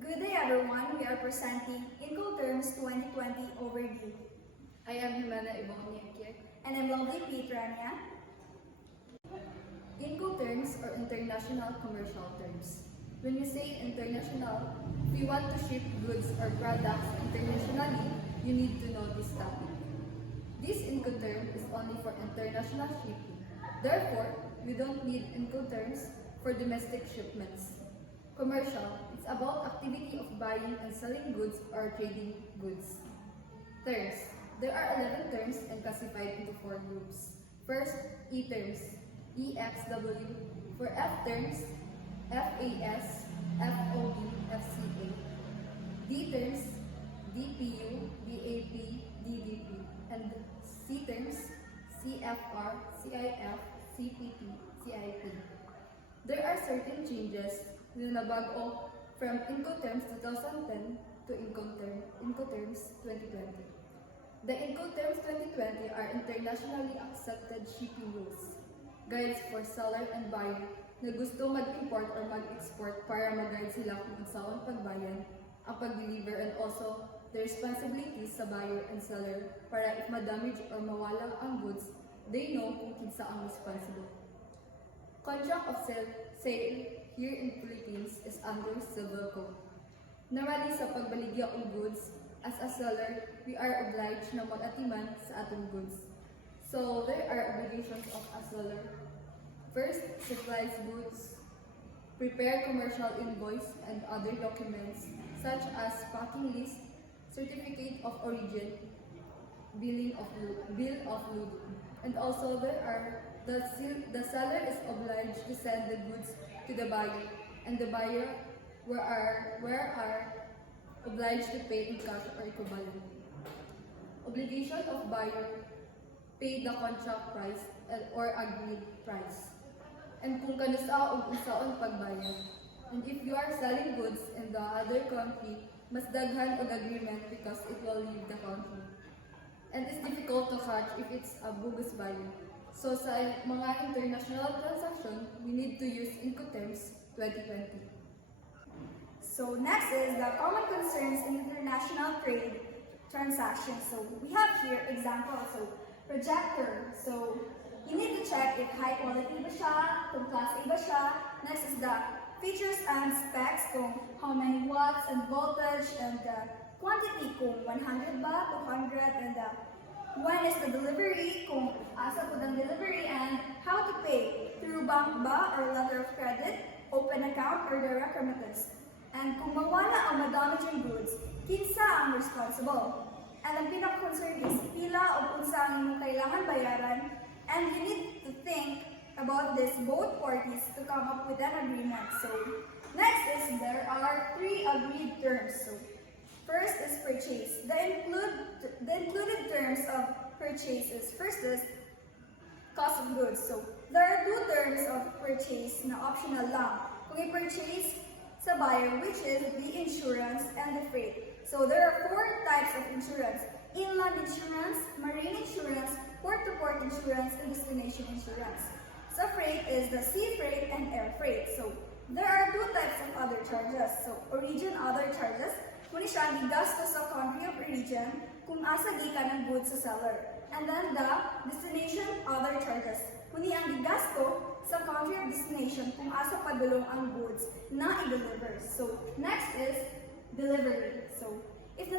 Good day everyone, we are presenting Incoterms 2020 Overview. I am Jimena Iboniakie. And I'm Lovely Petrania. Incoterms or international commercial terms. When we say international, we want to ship goods or products internationally, you need to know this topic. This Incoterm is only for international shipping. Therefore, we don't need Incoterms for domestic shipments. Commercial, it's about activity of buying and selling goods or trading goods. Terms. There are 11 terms and classified into 4 groups. First, E-terms, EXW. For F-terms, FAS, FOB, FCA. D-terms, DPU, DAP, DDP. And C-terms, CFR, CIF, CPP, CIP. There are certain changes na nabago from Incoterms 2010 to Incoterms 2020. The Incoterms 2020 are internationally accepted shipping rules, guides for seller and buyer na gusto mag-import or mag-export para mag-guide sila kung saan pagbayan, ang pag-deliver, and also the responsibilities sa buyer and seller para if ma-damage or mawala ang goods, they know kung kinsa ang responsible. Contract of sale here in Philippines is under Civil Code. Normally sa pagbaligya ng goods, as a seller, we are obliged na mag-atiman sa atong goods. So there are obligations of a seller. First, supplies goods, prepare commercial invoice and other documents such as packing list, certificate of origin, bill of loading. And also there are the seller is obliged to send the goods to the buyer, and the buyer are obliged to pay in cash or equivalent. Obligation of buyer, pay the contract price or agreed price. And kung kanasa o unsaon pagbayad. And if you are selling goods in the other country, mas daghan og agreement because it will leave the country. And it's difficult to catch if it's a bogus buyer. So sa mga international transaction, we need to use Incoterms 2020. So next is the common concerns in international trade transactions. So we have here example. So projector. So you need to check if high quality ba siya, kung class A ba siya. Next is the features and specs, kung how many watts and voltage, and the quantity, kung 100 ba, 200, and when is the delivery, kung asa po ng delivery, and how to pay, through bank ba or letter of credit, open account, or direct remittance. And kung mawala o madamage yung goods, kinsa ang responsible. And ang pinaka-concern is pila o kung saan yung kailangan bayaran, and you need to think about this both parties to come up with an agreement. So next is there are 3 agreed terms. So first is purchase. The included terms of purchase is first is cost of goods. So there are 2 terms of purchase na optional lang. Kung i-purchase sa buyer, which is the insurance and the freight. So there are 4 types of insurance: inland insurance, marine insurance, port-to-port insurance, and destination insurance. So freight is the sea freight and air freight. So there are 2 types of other charges. So origin other charges, kung siya gigasto sa country of origin, kung asa gikan ng goods sa seller. And then the destination other charges, kung ang gigasto sa country of destination, kung asa padulong ang goods na i-deliver. So next is delivery. So if the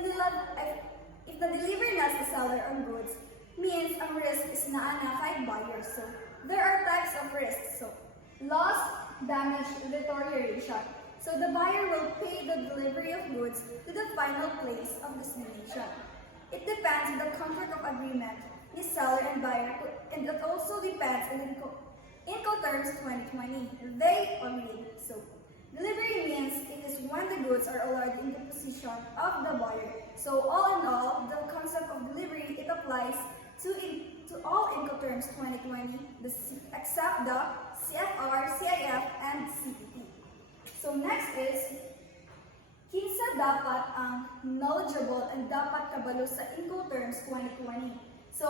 delivery na sa seller ang goods, means ang risk is na kay buyer. So there are types of risks. So loss, damage, deterioration. So the buyer will pay the delivery of goods to the final place of destination. It depends on the contract of agreement ni seller and buyer, and it also depends on Incoterms 2020. They agree. So delivery means it is when the goods are already in the possession of the buyer. So all in all, the concept of delivery, it applies to all Incoterms 2020, except the CFR, CIF, and CPP. So next is, kinsa dapat ang knowledgeable and dapat kabalo sa Incoterms 2020. So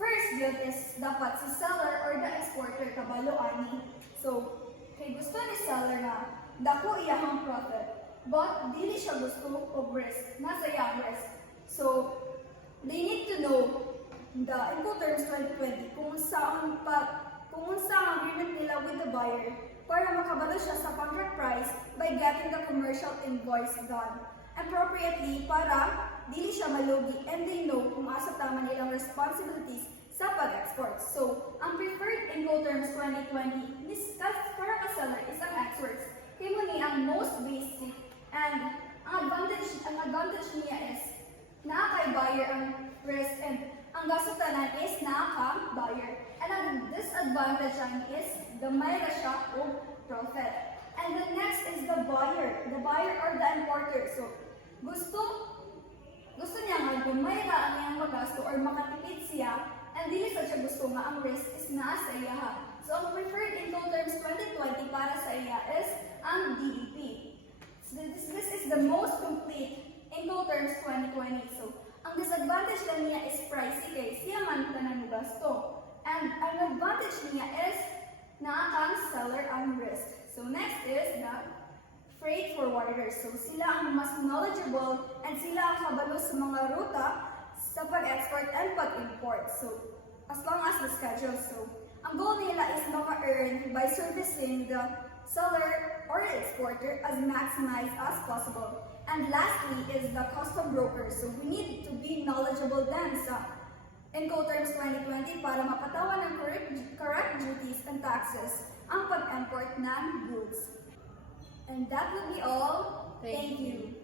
first yun is dapat si seller or the exporter kabalo ani. So kay gusto ni seller na dako iyahang profit, but dili siya gusto og risk, nasa iyang risk. So, they need to know the Incoterms 2020 kung saan ang agreement nila with the buyer para makabalo siya sa contract price by getting the commercial invoice done appropriately para dili siya malugi and they know kung asa tama nilang responsibilities sa pag-export. So, ang preferred Incoterms 2020 para ka seller is ang experts. Kaya mo ni ang most basic and ang advantage niya is naa kay buyer ang risk and ang gasutanan is naa ka buyer. And ang disadvantage is gamay ra siya og profit. And the next is the buyer or the importer. So gusto niya nga gamay ra ang iyang magasto or makatipid siya and dili sa siya gusto nga ang risk is naa sa iya. So ang preferred Incoterms 2020 para sa iya is ang DEP. So this is the most complete Incoterms 2020. So ang disadvantage lang niya is pricey kay siya man tanan mo gasto. And ang advantage niya is naa kang seller ang risk. So next is the freight forwarders. So sila ang mas knowledgeable and sila ang kabalo sa mga ruta sa pag-export and pag-import. So as long as the schedule. So ang goal nila is maka-earn by servicing the seller or exporter as maximized as possible. And lastly is the custom broker. So we need to be knowledgeable then sa Incoterms 2020 para mapatawan ng correct duties and taxes ang pag-import ng goods. And that will be all. Thank you.